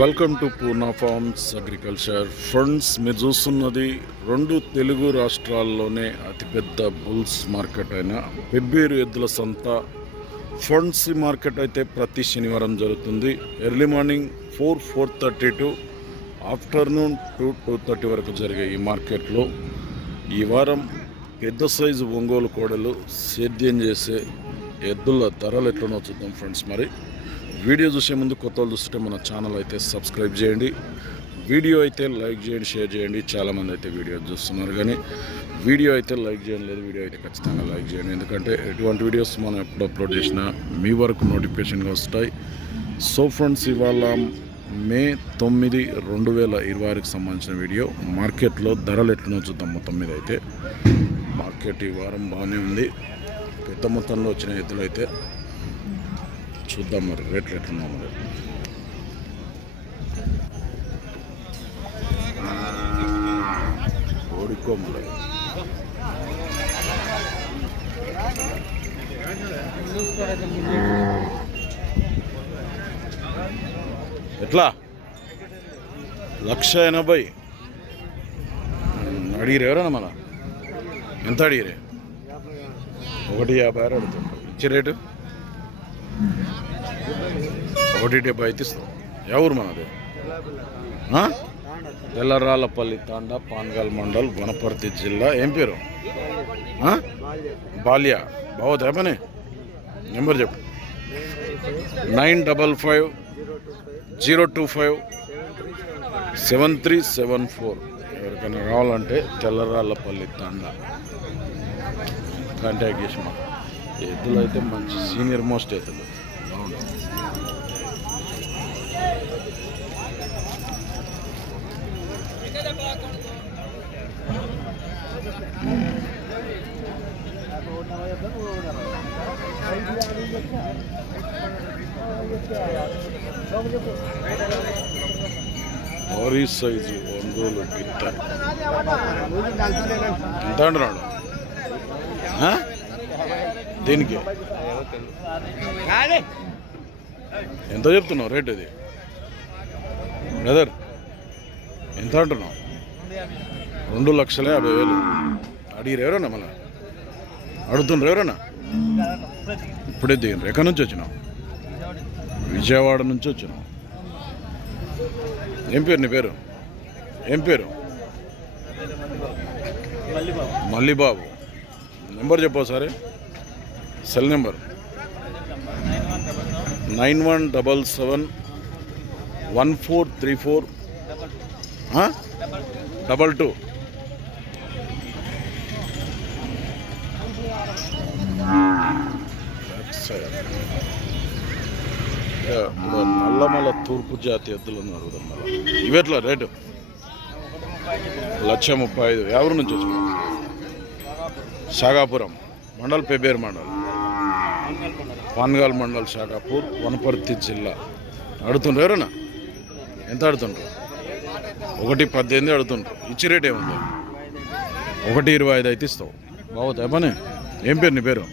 Welcome to Purna forms agriculture funds. మీరు చూస్తున్నది రెండు తెలుగు రాష్ట్రాల్లోనే అతిపెద్ద బుల్స్ మార్కెట్ అయిన పెబ్బేరు ఎద్దుల సంత ఫండ్స్ మార్కెట్ అయితే ప్రతి శనివారం జరుగుతుంది. ఎర్లీ మార్నింగ్ 4:30 టు ఆఫ్టర్నూన్ 2:30 వరకు జరిగే ఈ మార్కెట్లో ఈ వారం పెద్ద సైజు ఒంగోలు కోడలు సేద్యం చేసే ఎద్దుల ధరలు ఎట్లనో చూద్దాం ఫ్రెండ్స్. మరి వీడియో చూసే ముందు కొత్త వాళ్ళు చూస్తుంటే మన ఛానల్ అయితే సబ్స్క్రైబ్ చేయండి, వీడియో అయితే లైక్ చేయండి, షేర్ చేయండి. చాలామంది అయితే వీడియో చూస్తున్నారు కానీ వీడియో అయితే లైక్ చేయండి లేదు. వీడియో అయితే ఖచ్చితంగా లైక్ చేయండి, ఎందుకంటే ఎటువంటి వీడియోస్ మనం ఎప్పుడు అప్లోడ్ చేసినా మీ వరకు నోటిఫికేషన్గా వస్తాయి. సో ఫ్రెండ్స్, ఇవాళ మే 9, 2026కి సంబంధించిన వీడియో. మార్కెట్లో ధరలు ఎట్లనో చూద్దాం. మొత్తం మీద అయితే మార్కెట్ ఈ వారం బాగానే ఉంది. పెద్ద మొత్తంలో వచ్చిన ఎద్దులు అయితే చూద్దాం. మరి రేట్లు ఎట్లున్నా మరి ఓడికోమలే ఎట్లా 1,80,000 అడిగిరే ఎవరన్నా మళ్ళా? ఎంత అడిగిరే? 1,56 అడుగుతాం. ఇచ్చే రేటు 1,70 అయితే ఇస్తాం. ఎవరు మనది? తెల్లరాళ్ళపల్లి తాండా, పాన్గల్ మండల్, వనపర్తి జిల్లా. ఏం పేరు? బాల్య. బావోదా పని? నెంబర్ చెప్పు. 955-025-7374. ఎవరికైనా కావాలంటే తెల్లరాళ్ళపల్లి తాండా కాంటాక్ట్ చేసి మా ఎద్దులు అయితే మంచి సీనియర్ మోస్ట్ ఎద్దులు బాగుంటుంది. భారీ సైజు ఒంగోలు గిత్త ఎంత అంటున్నాడు? దీనికి ఎంత చెప్తున్నావు రేట్? ఇది బ్రదర్ ఎంత అంటున్నావు? 2,50,000 అడిగిరు. ఎవరన్నా మళ్ళా అడుగుతుండ్రు? ఎవరన్నా ఇప్పుడే దిగిన? ఎక్కడి నుంచి వచ్చినావు? విజయవాడ నుంచి వచ్చినావు. ఏం పేరు నీ పేరు? ఏం పేరు? మల్లిబాబు. నెంబర్ చెప్పు సరే. Cell number 9177143422. నల్లమల తూర్పు జాతి ఎద్దులు ఉన్నారు. ఇవెట్లా రేటు? 1,35,000. ఎవరి నుంచి వచ్చిన? షాగాపురం మండల్, పెబ్బేరు మండల్, పాన్గాల్ మండల్, షాగాపూర్, వనపర్తి జిల్లా. అడుగుతుండ్రు ఎవరన్నా? ఎంత అడుగుతుండ్రు? 1,18,000 అడుగుతుండ్రు. ఇచ్చి రేట్ ఏముంది? 1,25,000 అయితే ఇస్తావు. బాగుతాయి పని. ఏం పేరు నీ పేరు?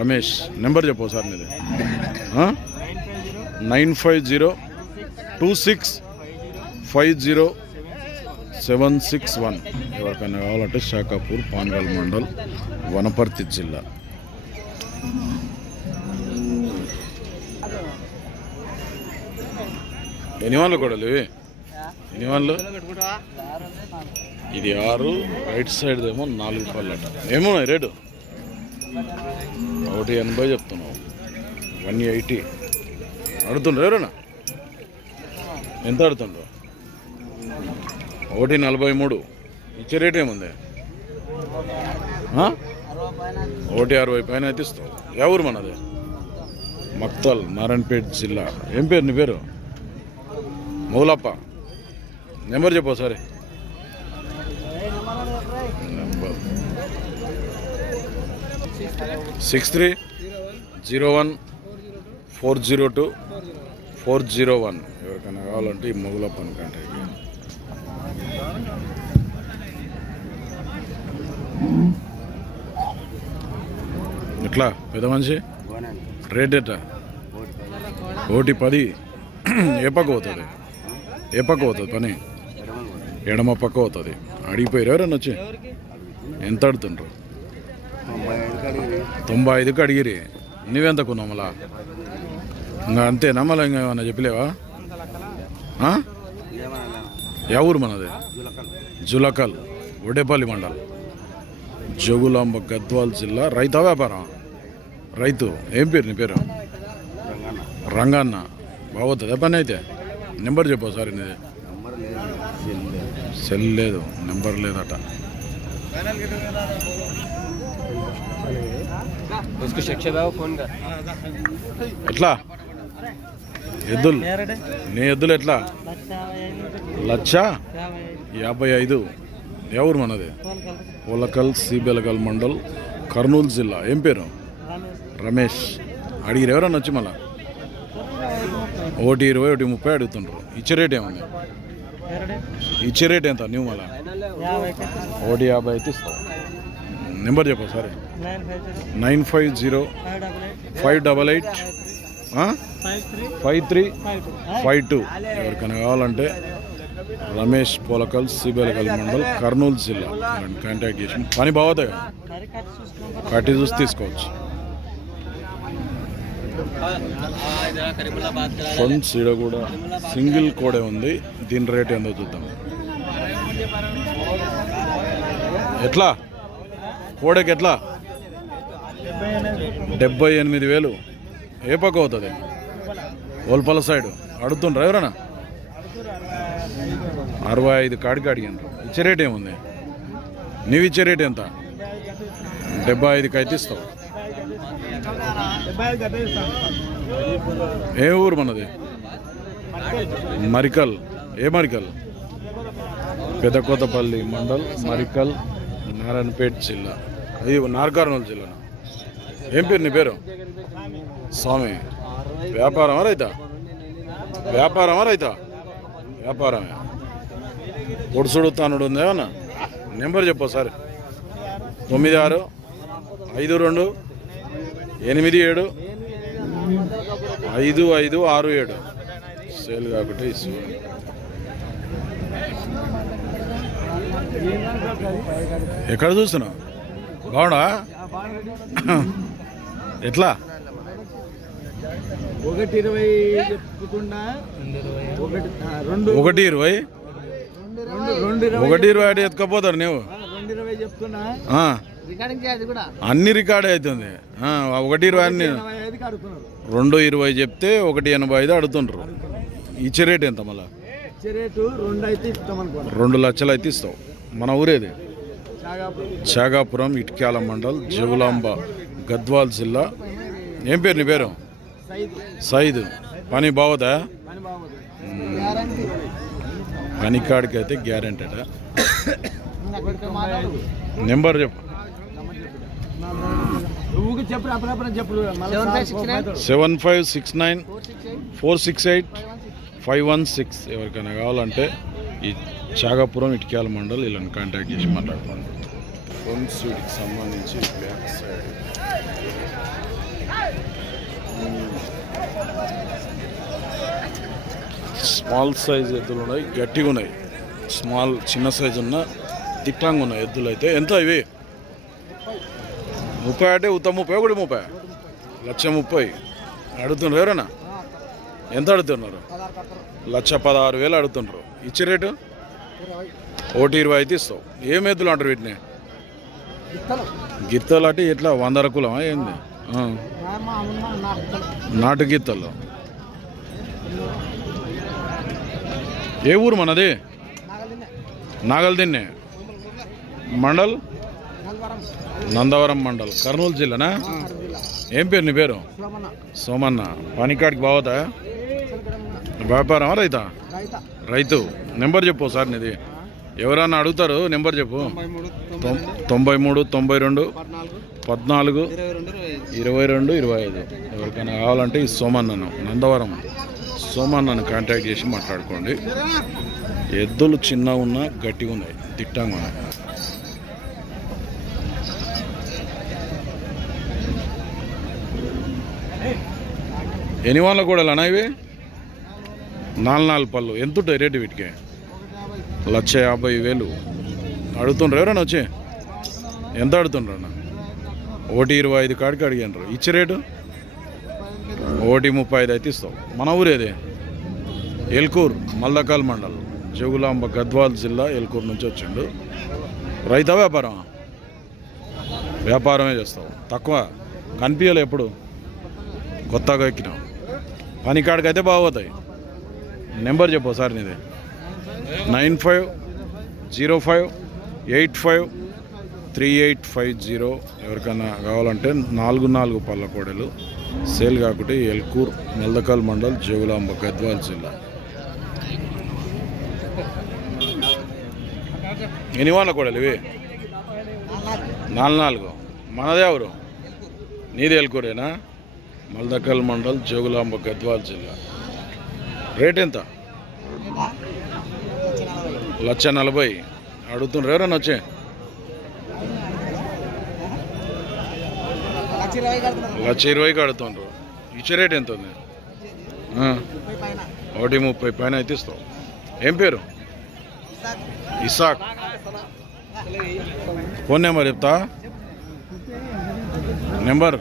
రమేష్. నెంబర్ చెప్పు సార్ నీది. 9506506761. ఎవరికైనా కావాలంటే షాకాపూర్, పాన్గల్ మండల్, వనపర్తి జిల్లా. ఎన్ని వాళ్ళు కూడా ఇవి? ఎన్ని వాళ్ళు? ఇది 6, రైట్ సైడ్ ఏమో 4 పళ్ళట. ఏమో రేటు? 1,80 చెప్తున్నావు. 180 అడుగుతుండ్రు ఎవరన్నా? ఎంత అడుగుతుండ్రు? 1,43. ఇచ్చే రేట్ ఏముంది? 1,60 పైన అయితే ఇస్తావు. ఎవరు మనది? మక్తల్, నారాయణపేట జిల్లా. ఏం పేరు నీ పేరు? మౌలప్ప. నెంబర్ చెప్పు సరే. నెంబర్ 6301402401. ఎవరికైనా కావాలంటే ఈ మౌలప్పని కంటే. ఎట్లా పెద్ద మనిషి రేట్ ఎట్టా? 1,10. ఏ పక్క పోతుంది? ఏ పక్క పోతుంది పని? ఎడమ పక్క పోతుంది. అడిగిపోయారు ఎవరన్నా వచ్చి? ఎంత అడుగుతుండ్రు? 95కి అడిగిరి. నువ్వెంత కొన్నావు మళ్ళా? ఇంకా అంతేనా? మళ్ళీ ఇంకా ఏమన్నా చెప్పలేవా? యా ఊరు మనది? జులకల్, ఒడేపల్లి మండల్, జోగులాంబ, గద్వాల్ జిల్లా. రైతా వ్యాపారం? రైతు. ఏం పేరు నీ పేరు? రంగన్న. బాగుతుందా పని అయితే? నెంబర్ చెప్పు సార్. నీది సెల్ లేదు, నెంబర్ లేదట. ఎట్లా ఎద్దులు? నీ ఎద్దులు ఎట్లా? 1,55,000. ఎవరు మనది? పోలకల్, సిబెలకల్ మండల్, కర్నూలు జిల్లా. ఏం పేరు? రమేష్. అడిగిరు ఎవరన్నా వచ్చి మళ్ళా? 1,20, 1,30 అడుగుతుండ్రు. ఇచ్చే రేట్ ఏముంది? ఇచ్చే రేట్ ఎంత నువ్వు మళ్ళా? 1,50 అయితే ఇస్తావు. నెంబర్ చెప్పు సరే. 950-588-5352. ఎవరికైనా కావాలంటే రమేష్, పోలకల్, సిబెలకల్ మండల్, కర్నూలు జిల్లా. కాంటాక్ట్ చేసి పని బాగుతాయి, కట్టి చూసి తీసుకోవచ్చు. ఫండ్స్ ఈడ కూడా సింగిల్ కోడే ఉంది. దీని రేట్ ఏందో చూద్దాం. ఎట్లా కోడకి? ఎట్లా? 78,000. ఏ పక్క అవుతుంది? ఓల్పల సైడ్. అడుగుతుండ్రా ఎవరన్నా? 65 కాడికి అడిగాను. ఇచ్చే రేట్ ఏముంది? నీవు ఇచ్చే రేట్ ఎంత? 75కి అయితే ఇస్తావు. ఏ ఊరు మనది? మరికల్. ఏ మరికల్? పెదకొత్తపల్లి మండల్, మరికల్, నారాయణపేట జిల్లా. ఇది నార్కర్నూలు జిల్లా. ఏం పేరు నీ పేరు? స్వామి. వ్యాపారమా రైతా? వ్యాపారమా రైతా? వ్యాపారమే. పొడుసుడు తానుడు ఉంది ఏమన్నా? నెంబర్ చెప్పు సార్. 96-52-87-5567. సేల్ కాబట్టి ఇస్తుంది. ఎక్కడ చూస్తున్నావు? బాగున్నా? ఎట్లా? 1,20 1,20 ఎత్తుకపోతారు నువ్వు. అన్ని రికార్డ్ అవుతుంది. 1,20 అన్ని. 2,20 చెప్తే 1,85 అడుగుతుండ్రు. ఇచ్చే రేట్ ఎంత మళ్ళా? 2 లక్షలు అయితే ఇస్తావు. మన ఊరేది? చాగాపురం, ఇటుక్యాల మండల్, జోగులాంబ, గద్వాల్ జిల్లా. ఏం పేరు నీ పేరు? సైద్. పని బాగుదా? పని కాడికి అయితే గ్యారెంటీ అట. నెంబర్ చెప్పు. 7569-468-516. ఎవరికైనా కావాలంటే ఈ చాగాపురం, ఇటుక్యాల మండల్ వీళ్ళని కాంటాక్ట్ చేసి మాట్లాడుకోండి. ఫ్రంట్ సీట్కి సంబంధించి బ్యాక్ సైడ్ స్మాల్ సైజ్ ఎద్దులు ఉన్నాయి, గట్టిగా ఉన్నాయి. స్మాల్ చిన్న సైజు ఉన్న తిట్టంగా ఉన్నాయి ఎద్దులు అయితే. ఎంత ఇవి? 30 అంటే ఉత్త 30, 1,30. 1,30,000 అడుగుతున్నారు ఎవరన్నా? ఎంత అడుగుతున్నారు? 1,16,000 అడుగుతున్నారు. ఇచ్చే రేటు 1,20 అయితే ఇస్తావు. ఏం ఎద్దులు అంటారు వీటిని? గిత్తలు అంటే ఎట్లా? 100 రకులమా ఏంది? నాటు గిత్తలు. ఏ ఊరు మనది? నాగల్దిన్నె మండల్, నందవరం మండల్, కర్నూలు జిల్లానా? ఏం పేరు నీ పేరు? సోమన్న. పనికాడికి బాగుతా? వ్యాపారమా రైతా? రైతు. నెంబర్ చెప్పు సార్ నీది. ఎవరన్నా అడుగుతారు, నెంబర్ చెప్పు. 93-92-14-22-25. ఎవరికైనా కావాలంటే ఈ సోమన్నను, నందవరం సోమన్నను కాంటాక్ట్ చేసి మాట్లాడుకోండి. ఎద్దులు చిన్నగా ఉన్నా గట్టిగా ఉన్నాయి, తిట్టంగా ఉన్నాయి. ఎన్ని వాళ్ళ కూడా అన్నా ఇవి? 4 పళ్ళు ఎంత ఉంటాయి రేటు వీటికి? 1,50,000 అడుగుతుండ్రు. ఎవరైనా వచ్చి ఎంత అడుగుతుండ్రు అన్న? 1,25 కాడికి అడిగారు. ఇచ్చే రేటు 1,35 అయితే ఇస్తావు. మన ఊరేది ఎల్కూర్, మల్దకల్ మండల్, జోగులాంబ, గద్వాల్ జిల్లా, ఎల్కూర్ నుంచి వచ్చిండు. రైతా వ్యాపారం? వ్యాపారమే చేస్తావు. తక్కువ కనిపించలే ఎప్పుడు, కొత్తగా ఎక్కినావు. పని కాడికైతే బాగోతాయి. నెంబర్ చెప్పు సార్ నీది. 9505853850. ఎవరికైనా కావాలంటే 4 పళ్ళ కోడలు సేల్ కాకుంటే ఎల్కూర్, మల్దకల్ మండల్, జోగులాంబ, గద్వాల్ జిల్లా. ఎన్ని వాళ్ళ కోడలు ఇవి? 4. మనదే ఎవరు? నీది ఎల్కూరేనా? మల్దకల్ మండల్, జోగులాంబ, గద్వాల్ జిల్లా. రేట్ ఎంత? 1,40,000 అడుగుతుండ్రు. ఎవరైనా వచ్చే 1,20,000 అడుగుతుండ్రు. ఇచ్చే రేట్ ఎంత ఉంది? 1,30,000 పైన అయితే ఇస్తావు. ఏం పేరు? ఇసాక్. ఫోన్ నెంబర్ చెప్తా. నెంబర్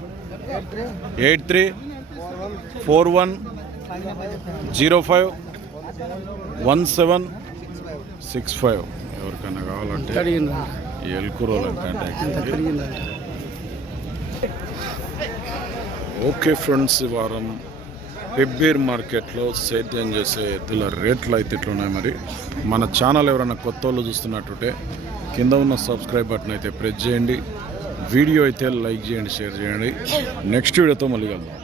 8341051765. ఎవరికైనా కావాలంటే ఎల్కూర్ వాళ్ళని కాంటాక్ట్ చేయండి. ఓకే ఫ్రెండ్స్, ఈ వారం పెబ్బేర్ మార్కెట్లో సేద్యం చేసే ఎద్దుల రేట్లు అయితే ఇట్లున్నాయి. మరి మన ఛానల్ ఎవరైనా కొత్త వాళ్ళు చూస్తున్నట్టుంటే కింద ఉన్న సబ్స్క్రైబ్ బటన్ అయితే ప్రెస్ చేయండి. వీడియో అయితే లైక్ చేయండి, షేర్ చేయండి. నెక్స్ట్ వీడియోతో మళ్ళీ కలుద్దాం.